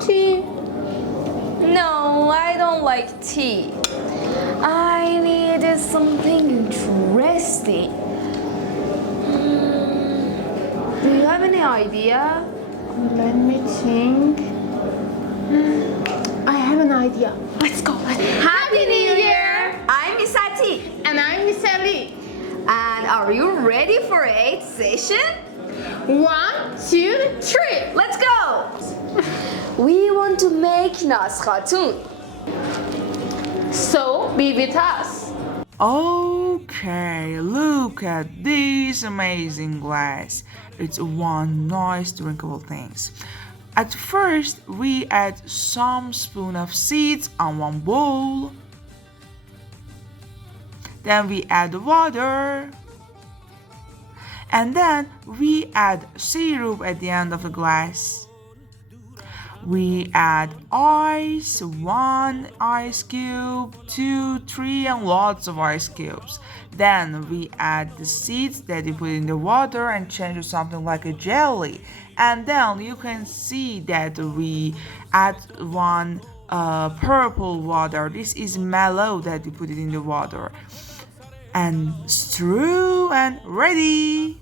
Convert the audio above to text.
tea? No, I don't like tea. I needed something interesting. Do you have any idea? Let me think. I have an idea. Let's go. Happy New Year! I'm Miss Ati. And I'm Miss Ellie. And are you ready for 8th session? 1, 2, 3. Let's go! We want to make Nazkhaatun. So be with us. Okay, look at this amazing glass. It's one nice drinkable things. At first, we add some spoon of seeds on one bowl. Then we add water. And then we add syrup at the end of the glass. We add ice, 1 ice cube, 2, 3, and lots of ice cubes. Then we add the seeds that you put in the water and change to something like a jelly. And then you can see that we add 1 purple water. This is mallow that you put it in the water. And strew and ready.